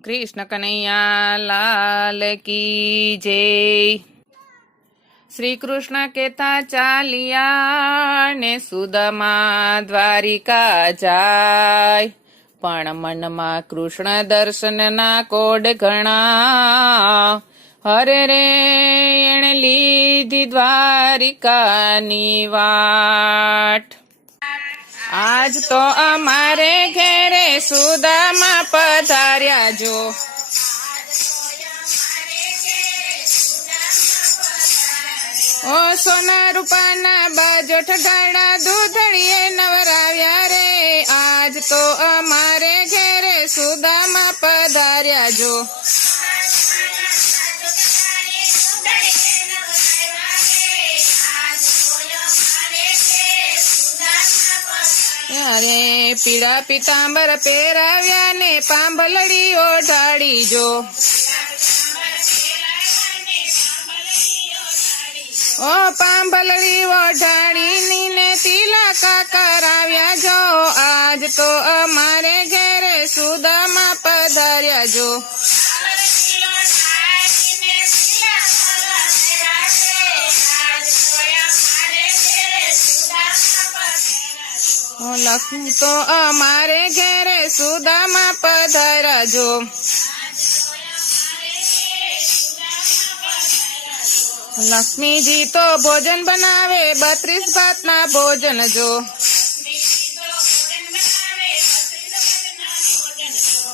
કૃષ્ણ કનૈયા લાલ કી જય। શ્રી કૃષ્ણ કેતા ચાલ્યા ને સુદામા દ્વારિકા જાય, પણ મનમાં કૃષ્ણ દર્શનના કોડ ઘણા। હરે રે એણે લીધી દ્વારિકાની વાટ। આજ તો અમારે ઘેરે સુદામા પધાર્યા જો, ઓ સોના રૂપાના બાજોઠ ઢાળા દૂધળીએ નવરાવ્યા રે। આજ તો અમારે ઘેરે સુદામા પધાર્યા જો, અરે પીળા પીતાંબર પહેરાવ્યા ને પાંભલડી ઓઢાડી જો, ઓ પાંભલડી ઓઢાડીની ને તિલકા કરાવ્યા જો। આજ તો અમારે ઘેરે સુદામા પધાર્યા જો, લક્ષ્મી તો અમારે ઘેરે સુદામા પધાર્યા જો, લક્ષ્મીજી તો ભોજન બનાવે 32 ભાતના ભોજન જો,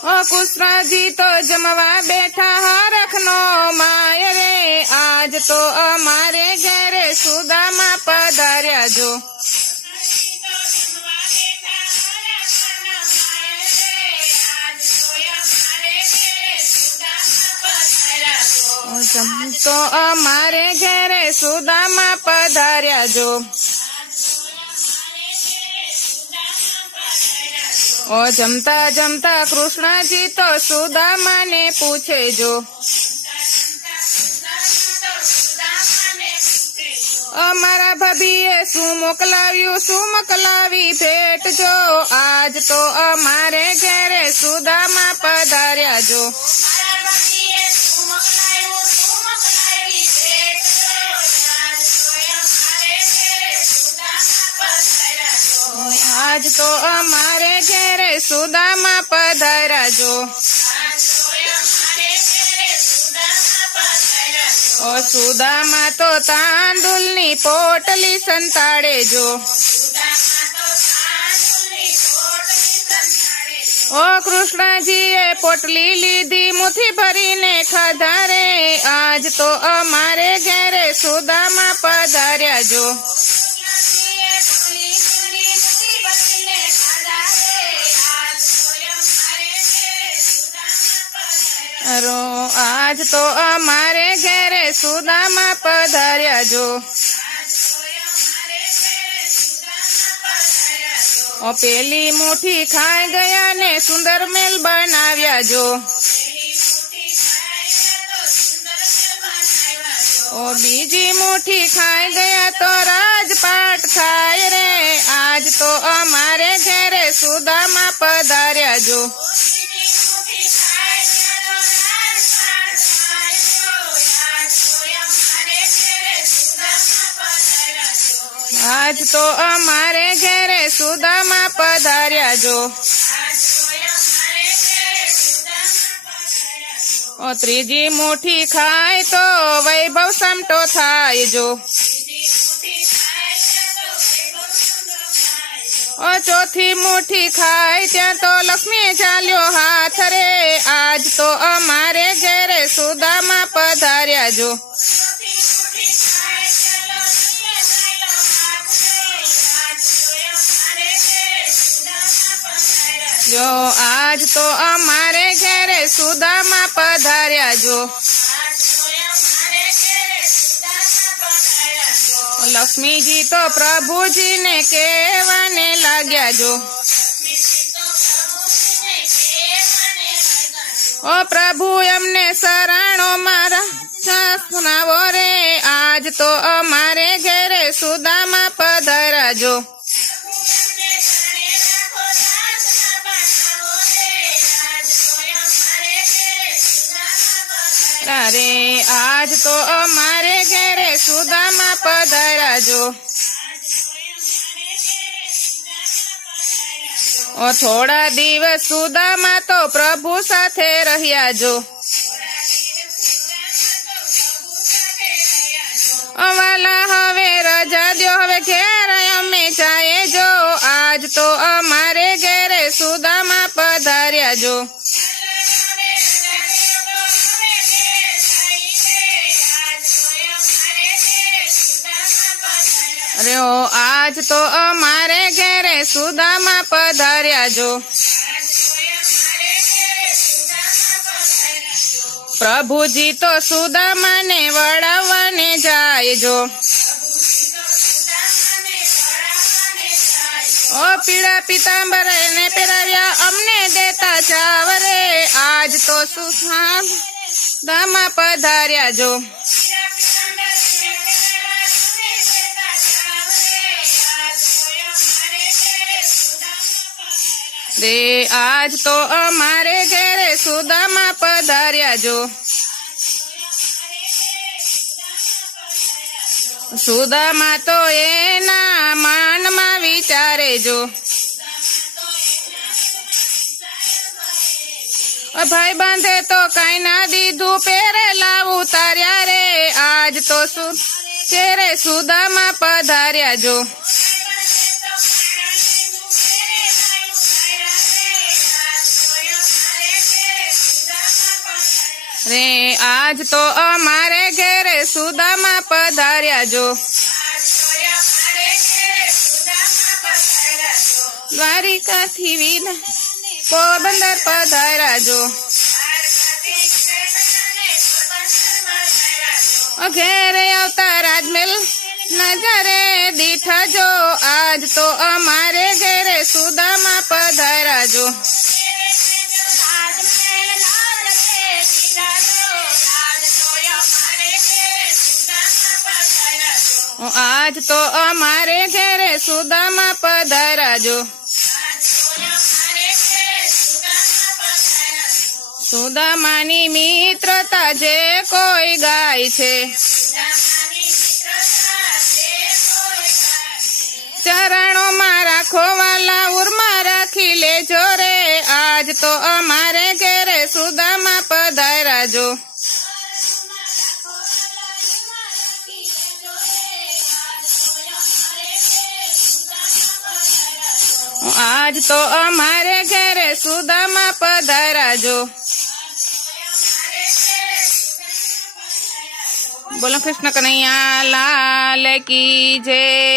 ઓ કૃષ્ણજી તો જમવા બેઠા હરખનો માય રે। આજ તો અમારે ઘેરે સુદામા પધાર્યા જો, તો અમારે ઘેરે સુદામા પધાર્યા જો, ઓ જમતા જમતા કૃષ્ણજી તો સુદામાને પૂછે જો, અમારા ભાભીએ શું મોકલાવ્યું, શું મોકલાવી ભેટ જો। આજ તો અમારે ઘેરે સુદામા પધાર્યા જો, આજ તો અમારે ઘેરે સુદામા પધાર્યા જો, ઓ સુદામા તો તાંદુલની પોટલી સંતાડે જો, ઓ કૃષ્ણજીએ પોટલી લીધી મુઠ્ઠી ભરીને ખાધા રે। આજ તો અમારે ઘેરે સુદામા પધાર્યા જો, આજ તો અમારે ઘેરે સુદામા પધાર્યા જો, ઓ પેલી મુઠ્ઠી ખાઈ ગયા ને સુંદર મેલ બનાવ્યા જો, ઓ બીજી મુઠ્ઠી ખાઈ ગયા તો રાજપાટ થાય રે। આજ તો અમારે ઘેરે સુદામા પધાર્યા જો, આજ તો અમારે ઘેરે સુદામા પધાર્યા જો, ઓ ત્રીજી મુઠ્ઠી ખાય તો વૈભવ સામટો થાય જો, ઓ ચોથી મુઠ્ઠી ખાય ત્યાં તો લક્ષ્મી ચાલ્યો હાથ રે। આજ તો અમારે ઘેરે સુદામા પધાર્યા જો, જો આજ તો અમારે ઘેરે સુદામા પધાર્યા જો, લક્ષ્મીજી તો પ્રભુજીને કહેવાને લાગ્યા જો, ઓ પ્રભુ એમને શરણો મારા સુનાવો રે। આજ તો અમારે ઘેરે સુદામા પધાર્યા જો, અરે આજ તો અમારે ઘેરે સુદામા પધાર્યા જો. થોડા દિવસ સુદામા તો પ્રભુ સાથે રહ્યા જો. વાલા હવે રજા દ્યો, હવે ઘેર અમે જાય જો. આજ તો અમારે ઘેરે સુદામા પધાર્યા જો. અરે ઓ આજ તો અમારે ઘેરે સુદામા પધાર્યા જો. પ્રભુજી તો સુદામાને વળાવવાને જાય જો. ઓ પીળા પિતાંબર ને પહેરાવ્યા અમને દેતા ચાવરે. આજ તો સુદામા પધાર્યા જો. રે આજ તો અમારે ઘેરે સુદામા પધાર્યા જો. સુદામા તો એના માનમાં વિચારે જો. ભાઈ બાંધે તો કઈ ના દીધું, પહેરેલા ઉતાર્યા રે. આજ તો ઘેરે સુદામા પધાર્યા જો. રે આજ તો અમારે ઘેરે સુદામા પધાર્યા જો. દ્વારિકાથી વિના પોરબંદર પધાર્યા જો. ઘેરે આવતા રાજમહેલ નજરે દીઠા જો. આજ તો અમારે ઘેરે સુદામા પધાર્યા જો. આજ તો અમારે ઘેરે સુદામા પધાર્યા જો. સુદામાની મિત્રતા જે કોઈ ગાય છે, ચરણોમાં રાખો વાલા ઉરમાં રાખી લેજો રે. આજ તો અમારે ઘેરે સુદામા પધાર્યા જો. આજ તો અમારે ઘેરે સુદામા પધાર્યા જો. બોલો કૃષ્ણ કનૈયા લાલ કી જય.